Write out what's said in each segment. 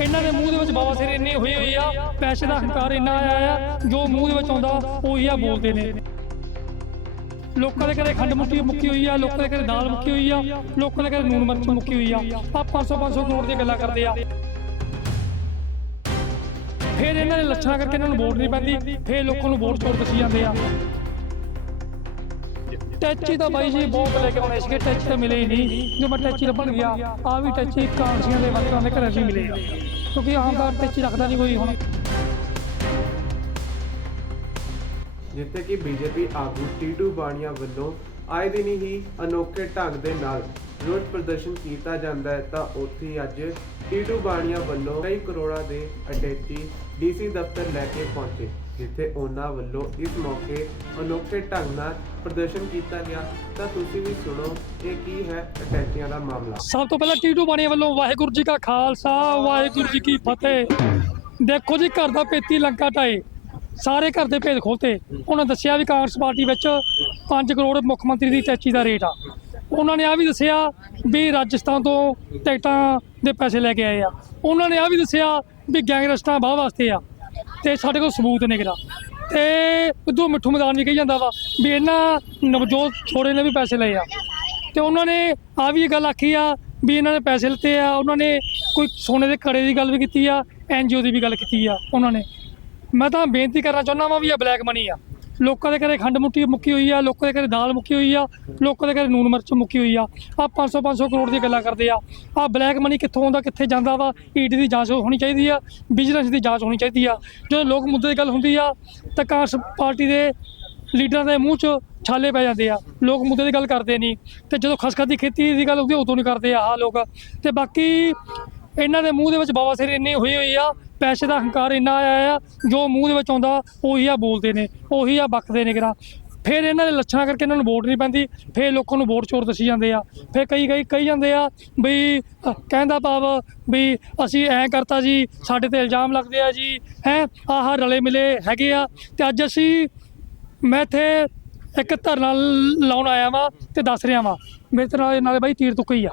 ਇਹਨਾਂ ਦੇ ਮੂੰਹ ਦੇ ਵਿੱਚ ਬਾਬਾ ਸਿਰ ਇੰਨੀ ਹੋਈ ਹੋਈ ਆ, ਪੈਸੇ ਦਾ ਹੰਕਾਰ ਇੰਨਾ ਆਇਆ ਆ, ਜੋ ਮੂੰਹ ਦੇ ਵਿੱਚ ਆਉਂਦਾ, ਉਹੀ ਆ ਬੋਲਦੇ ਨੇ। ਲੋਕਾਂ ਦੇ ਘਰੇ ਖੰਡ ਮੁੱਕੀ ਮੁੱਕੀ ਹੋਈ ਆ, ਲੋਕਾਂ ਦੇ ਘਰੇ ਦਾਲ ਮੁੱਕੀ ਹੋਈ ਆ, ਲੋਕਾਂ ਦੇ ਘਰੇ ਨੂਨ ਮਿਰਚ ਮੁੱਕੀ ਹੋਈ ਆ। ਆ 500 500 ਕਰੋੜ ਦੀਆਂ ਗੱਲਾਂ ਕਰਦੇ ਆ। ਫਿਰ ਇਹਨਾਂ ਦੇ ਲੱਛਣਾਂ ਕਰਕੇ ਇਹਨਾਂ ਨੂੰ ਵੋਟ ਨਹੀਂ ਪੈਂਦੀ, ਫਿਰ ਲੋਕਾਂ ਨੂੰ ਵੋਟ ਚੋਰ ਦੱਸੀ ਜਾਂਦੇ ਆ। ਟੈਚੀ ਤਾਂ ਬਾਈ ਜੀ ਬਹੁਤ ਲੈ ਕੇ ਆਉਣੇ ਸੀਗੇ ਟੈਚੀ ਤਾਂ ਮਿਲੇ ਹੀ ਨਹੀਂ। ਜੋ ਮੈਂ ਟੈਚੀ ਲੱਭਣ ਗਿਆ ਆ ਵੀ ਟੈਚੀ ਕਾਂਸੀਆਂ ਦੇ ਵਰਕਰਾਂ ਦੇ ਘਰਾਂ 'ਚ ਮਿਲੇ ਕਿਉਂਕਿ ਆਮ ਦਾ ਟੈਚੀ ਰੱਖਦਾ ਨਹੀਂ ਕੋਈ ਹੁਣ। ਜਿੱਥੇ ਕਿ ਬੀਜੇਪੀ ਆਗੂ ਟੀਟੂ ਬਾਣੀਆ ਵੱਲੋਂ ਆਏ ਦਿਨ ਹੀ ਅਨੋਖੇ ਢੰਗ ਦੇ ਨਾਲ ਵਿਰੋਧ ਪ੍ਰਦਰਸ਼ਨ ਕੀਤਾ ਜਾਂਦਾ ਹੈ, ਤਾਂ ਉੱਥੇ ਅੱਜ ਟੀਟੂ ਬਾਣੀਆ ਵੱਲੋਂ ਕਈ ਕਰੋੜਾਂ ਦੇ ਅਟੈਚੀ ਡੀਸੀ ਦਫ਼ਤਰ ਲੈ ਕੇ ਪਹੁੰਚੇ। ਜਿੱਥੇ ਉਹਨਾਂ ਵੱਲੋਂ ਇਸ ਮੌਕੇ ਅਨੋਖੇ ਢੰਗ ਨਾਲ ਪ੍ਰਦਰਸ਼ਨ ਕੀਤਾ ਗਿਆ, ਤਾਂ ਤੁਸੀਂ ਵੀ ਸੁਣੋ, ਇਹ ਕੀ ਹੈ ਅਟੈਚੀਆਂ ਦਾ ਮਾਮਲਾ। ਸਭ ਤੋਂ ਪਹਿਲਾਂ ਟੀਟੂ ਬਾਣੀਆ ਵੱਲੋਂ ਵਾਹਿਗੁਰੂ ਜੀ ਕਾ ਖਾਲਸਾ, ਵਾਹਿਗੁਰੂ ਜੀ ਕੀ ਫਤਿਹ। ਦੇਖੋ ਜੀ, ਘਰ ਦਾ ਪੇਤੀ ਲੰਕਾ ਢਾਏ ਸਾਰੇ ਘਰ ਦੇ ਭੇਦ ਖੋਲਤੇ। ਉਹਨਾਂ ਦੱਸਿਆ ਵੀ ਕਾਂਗਰਸ ਪਾਰਟੀ ਵਿੱਚ 5 ਕਰੋੜ ਮੁੱਖ ਮੰਤਰੀ ਦੀ ਟੈਚੀ ਦਾ ਰੇਟ ਆ। ਉਹਨਾਂ ਨੇ ਆ ਵੀ ਦੱਸਿਆ ਵੀ ਰਾਜਸਥਾਨ ਤੋਂ ਟਿਕਟਾਂ ਦੇ ਪੈਸੇ ਲੈ ਕੇ ਆਏ ਆ। ਉਹਨਾਂ ਨੇ ਆ ਵੀ ਦੱਸਿਆ ਵੀ ਗੈਂਗਸਟਰਾਂ ਬਾਹ ਵਾਸਤੇ ਆ। ਤੇ ਸਾਡੇ ਕੋਲ ਸਬੂਤ ਨੇ ਕਿਰਾ ਤੇ ਉਦੋਂ ਮਿੱਠੂ ਮੈਦਾਨ ਵੀ ਕਹੀ ਜਾਂਦਾ ਵਾ ਵੀ ਇਹਨਾਂ ਨਵਜੋਤ ਛੋੜੇ ਨੇ ਵੀ ਪੈਸੇ ਲਏ ਆ। ਤੇ ਉਹਨਾਂ ਨੇ ਆ ਵੀ ਇਹ ਗੱਲ ਆਖੀ ਆ ਵੀ ਇਹਨਾਂ ਨੇ ਪੈਸੇ ਲਿੱਤੇ ਆ, ਉਹਨਾਂ ਨੇ ਕੋਈ ਸੋਨੇ ਦੇ ਘੜੇ ਦੀ ਗੱਲ ਵੀ ਕੀਤੀ ਆ ਐਨਜੀਓ ਦੀ ਵੀ ਗੱਲ ਕੀਤੀ ਆ ਉਹਨਾਂ ਨੇ। ਮੈਂ ਤਾਂ ਬੇਨਤੀ ਕਰਨਾ ਚਾਹੁੰਦਾ ਵਾਂ ਵੀ ਇਹ ਬਲੈਕ ਮਨੀ ਆ। ਲੋਕਾਂ ਦੇ ਘਰੇ ਖੰਡ ਮੁੱਕੀ ਮੁੱਕੀ ਹੋਈ ਆ ਲੋਕਾਂ ਦੇ ਘਰੇ ਦਾਲ ਮੁੱਕੀ ਹੋਈ ਆ ਲੋਕਾਂ ਦੇ ਘਰੇ ਨੂਨ ਮਿਰਚ ਮੁੱਕੀ ਹੋਈ ਆ। ਆ 500 500 ਕਰੋੜ ਦੀ ਗੱਲਾਂ ਕਰਦੇ ਆ। ਆ ਬਲੈਕ ਮਨੀ ਕਿੱਥੋਂ ਆਉਂਦਾ ਕਿੱਥੇ ਜਾਂਦਾ ਵਾ? ਈਡੀ ਦੀ ਜਾਂਚ ਹੋਣੀ ਚਾਹੀਦੀ ਆ ਵਿਜੀਲੈਂਸ ਦੀ ਜਾਂਚ ਹੋਣੀ ਚਾਹੀਦੀ ਆ। ਜਦੋਂ ਲੋਕ ਮੁੱਦੇ ਦੀ ਗੱਲ ਹੁੰਦੀ ਆ ਤਾਂ ਕਾਂਗਰਸ ਪਾਰਟੀ ਦੇ ਲੀਡਰਾਂ ਦੇ ਮੂੰਹ 'ਚ ਛਾਲੇ ਪੈ ਜਾਂਦੇ ਆ। ਲੋਕ ਮੁੱਦੇ ਦੀ ਗੱਲ ਕਰਦੇ ਨਹੀਂ। ਤੇ ਜਦੋਂ ਖਸਖਸ ਦੀ ਖੇਤੀ ਦੀ ਗੱਲ ਹੁੰਦੀ ਆ, ਉਦੋਂ ਨਹੀਂ ਕਰਦੇ ਆ ਆਹ ਲੋਕ। ਤੇ ਬਾਕੀ ਇਹਨਾਂ ਦੇ ਮੂੰਹ ਦੇ ਵਿੱਚ ਬਾਬਾ ਸਿਰ ਇੰਨੀ ਹੋਈ ਹੋਈ ਆ, ਪੈਸੇ ਦਾ ਹੰਕਾਰ ਇੰਨਾ ਆਇਆ ਆ, ਜੋ ਮੂੰਹ ਦੇ ਵਿੱਚ ਆਉਂਦਾ, ਉਹੀ ਆ ਬੋਲਦੇ ਨੇ, ਉਹੀ ਆ ਬਖਦੇ ਨੇ ਕਿਰਾ ਫਿਰ ਇਹਨਾਂ ਦੇ ਲੱਛਣਾਂ ਕਰਕੇ ਇਹਨਾਂ ਨੂੰ ਵੋਟ ਨਹੀਂ ਪੈਂਦੀ, ਫਿਰ ਲੋਕਾਂ ਨੂੰ ਵੋਟ ਚੋਰ ਦੱਸੀ ਜਾਂਦੇ ਆ। ਫਿਰ ਕਈ ਕਈ ਕਹੀ ਜਾਂਦੇ ਆ ਬਈ ਕਹਿੰਦਾ ਭਾਵ ਵੀ ਅਸੀਂ ਐਂ ਕਰਤਾ ਜੀ, ਸਾਡੇ ਤੇ ਇਲਜ਼ਾਮ ਲੱਗਦੇ ਆ ਜੀ, ਹੈ, ਆਹ ਰਲੇ ਮਿਲੇ ਹੈਗੇ ਆ। ਤੇ ਅੱਜ ਅਸੀਂ, ਮੈਂ ਇੱਥੇ ਇੱਕ ਧਰਨਾ ਲ- ਲਾਉਣ ਆਇਆ ਵਾਂ ਤੇ ਦੱਸ ਰਿਹਾ ਵਾਂ। ਮੇਰੇ ਨਾਲ ਨਾਲੇ ਬਾਈ ਤੀਰ ਤੁੱਕ ਹੀ ਆ।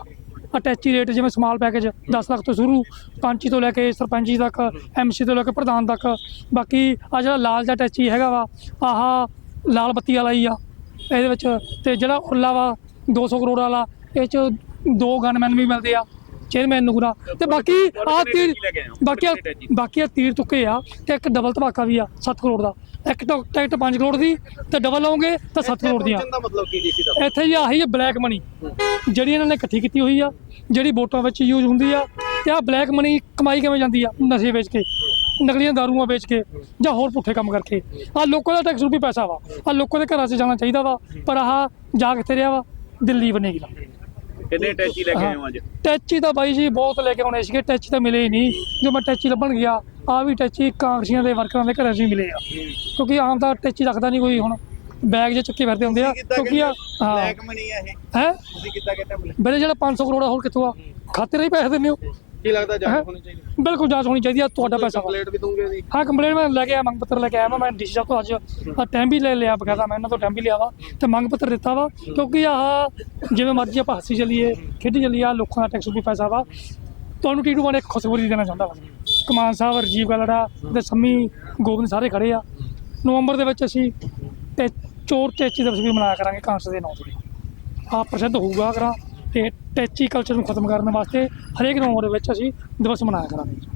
ਅਟੈਚੀ ਰੇਟ ਜਿਵੇਂ ਸਮਾਲ ਪੈਕੇਜ 10 ਲੱਖ ਤੋਂ ਸ਼ੁਰੂ, ਪੰਚੀ ਤੋਂ ਲੈ ਕੇ ਸਰਪੰਚੀ ਤੱਕ ਐਮਸੀ ਤੋਂ ਲੈ ਕੇ ਪ੍ਰਧਾਨ ਤੱਕ। ਬਾਕੀ ਆ ਜਿਹੜਾ ਲਾਲ ਦਾ ਅਟੈਚੀ ਹੈਗਾ ਵਾ, ਆਹ ਲਾਲ ਬੱਤੀ ਵਾਲਾ ਹੀ ਆ। ਇਹਦੇ ਵਿੱਚ ਤੇ ਜਿਹੜਾ ਉਰਲਾ ਵਾ 200 ਕਰੋੜ ਵਾਲਾ, ਇਹ ਚ ਦੋ ਗਨਮੈਨ ਵੀ ਮਿਲਦੇ ਆ। ਚੇਅਰਮੈਨ ਨੂੰ ਪੂਰਾ ਤੇ ਬਾਕੀ ਆ ਤੀਰ ਬਾਕੀ ਬਾਕੀ ਆ ਤੀਰ ਤੁੱਕੇ ਆ ਤੇ ਇੱਕ ਡਬਲ ਧਮਾਕਾ ਵੀ ਆ 7 ਕਰੋੜ ਦਾ। ਇੱਕ ਟਿਕਟ 5 ਕਰੋੜ ਦੀ ਤੇ ਡਬਲ ਲਾਉਂਗੇ ਤਾਂ 7 ਕਰੋੜ ਦੀਆਂ। ਇੱਥੇ ਜੀ ਆਹੀ ਹੈ ਬਲੈਕ ਮਨੀ ਜਿਹੜੀ ਇਹਨਾਂ ਨੇ ਇਕੱਠੀ ਕੀਤੀ ਹੋਈ ਆ ਜਿਹੜੀ ਵੋਟਾਂ ਵਿੱਚ ਯੂਜ਼ ਹੁੰਦੀ ਆ ਤੇ ਆ ਬਲੈਕ ਮਨੀ ਕਮਾਈ ਕਿਵੇਂ ਜਾਂਦੀ ਆ? ਨਸ਼ੇ ਵੇਚ ਕੇ ਨਕਲੀਆਂ ਦਾਰੂਆਂ ਵੇਚ ਕੇ ਜਾਂ ਹੋਰ ਪੁੱਠੇ ਕੰਮ ਕਰਕੇ। ਆ ਲੋਕਾਂ ਦਾ ਟੈਕਸ ਵੀ ਪੈਸਾ ਵਾ। ਆ ਲੋਕਾਂ ਦੇ ਘਰਾਂ 'ਚ ਜਾਣਾ ਚਾਹੀਦਾ ਵਾ ਪਰ ਆਹ ਜਾ ਕਿੱਥੇ ਰਿਹਾ ਵਾ? ਦਿੱਲੀ ਬਣੇਗੀ ਕਿੰਨੇ ਟੈਚੀ ਲੈ ਕੇ ਆਏ ਹੋ ਅੱਜ? ਟੈਚੀ ਤਾਂ ਬਾਈ ਜੀ ਬਹੁਤ ਲੈ ਕੇ ਆਉਣੇ ਸੀਗੇ ਟੈਚੀ ਤਾਂ ਮਿਲੇ ਹੀ ਨਹੀਂ। ਜੋ ਮੈਂ ਟੈਚੀ ਲੱਭਣ ਗਿਆ ਆ ਵੀ ਟੈਚੀ ਕਾਂਗਰਸੀਆਂ ਦੇ ਵਰਕਰਾਂ ਦੇ ਘਰਾਂ 'ਚ ਹੀ ਮਿਲੇ ਆ। ਕਿਉਂਕਿ ਆਮ ਤਾਂ ਟੈਚੀ ਰੱਖਦਾ ਨਹੀਂ ਕੋਈ ਹੁਣ। ਬੈਗ ਜੇ ਚੱਕੇ ਫਿਰਦੇ ਹੁੰਦੇ ਆ ਕਿਉਂਕਿ ਆ ਹਾਂ? ਬਲੈਕ ਮਨੀ ਹੈ ਇਹ। ਹੈ? ਤੁਸੀਂ ਕਿੱਦਾਂ ਕਹਿੰਦੇ ਬਲੈਕ? ਮੇਰੇ ਜਿਹੜਾ 500 ਕਰੋੜ ਆ ਹੋਰ ਕਿੱਥੋਂ ਆ? ਖਾਤੇ ਰਹੀ ਪੈਸੇ ਦਿੰਦੇ ਹੋ? ਕੀ ਲੱਗਦਾ? ਜਾਂਚ ਹੋਣੀ ਚਾਹੀਦੀ? ਬਿਲਕੁਲ ਜਾਂਚ ਹੋਣੀ ਚਾਹੀਦੀ ਆ ਤੁਹਾਡਾ ਪੈਸਾ ਵਾ। ਕੰਪਲੀਟ ਵੀ ਦੂੰਗੇ ਜੀ ਹਾਂ ਕੰਪਲੇਂਟ ਮੈਂ ਲੈ ਕੇ ਆਇਆ ਮੰਗ ਪੱਤਰ ਲੈ ਕੇ ਆਇਆ ਵਾਂ, ਮੈਂ ਡੀਸੀ ਸਾਹਿਬ ਤੋਂ ਅੱਜ ਆ ਟਾਈਮ ਵੀ ਲੈ ਲਿਆ ਬਕਾਇਦਾ ਮੈਂ ਇਹਨਾਂ ਤੋਂ ਟਾਈਮ ਵੀ ਲਿਆ ਵਾ ਤੇ ਮੰਗ ਪੱਤਰ ਦਿੱਤਾ ਵਾ ਕਿਉਂਕਿ ਆਹ ਜਿਵੇਂ ਮਰਜ਼ੀ ਆਪਾਂ ਹੱਸੀ ਚੱਲੀਏ ਖੇਡੀ ਚੱਲੀਏ ਆਹ ਲੋਕਾਂ ਦਾ ਟੈਕਸ ਵੀ ਪੈਸਾ ਵਾ। ਤੁਹਾਨੂੰ ਟੀਟੂ ਬਾਰੇ ਖੁਸ਼ਖਬਰੀ ਦੇਣਾ ਚਾਹੁੰਦਾ ਵਾ। ਕਮਾਨ ਸਾਹਿਬ ਰਜੀਵ ਗਲੜਾ ਤੇ ਸੰਮੀ ਗੋਬਿੰਦ ਸਾਰੇ ਖੜੇ ਆ। ਨਵੰਬਰ ਦੇ ਵਿੱਚ ਅਸੀਂ ਤੇ ਚੋਰ ਟੈਚੀ ਦਿਵਸ ਵੀ ਮਨਾਇਆ ਕਰਾਂਗੇ ਕਾਂਗਰਸ ਦੇ ਨਾਂ ਤੇ ਆ ਪ੍ਰਸਿੱਧ ਹੋਊਗਾ ਕਰਾਂ ਤੇ ਟੈਚੀ ਕਲਚਰ ਨੂੰ ਖਤਮ ਕਰਨ ਵਾਸਤੇ ਹਰੇਕ ਨਵੰਬਰ ਦੇ ਵਿੱਚ ਅਸੀਂ ਦਿਵਸ ਮਨਾਇਆ ਕਰਾਂਗੇ।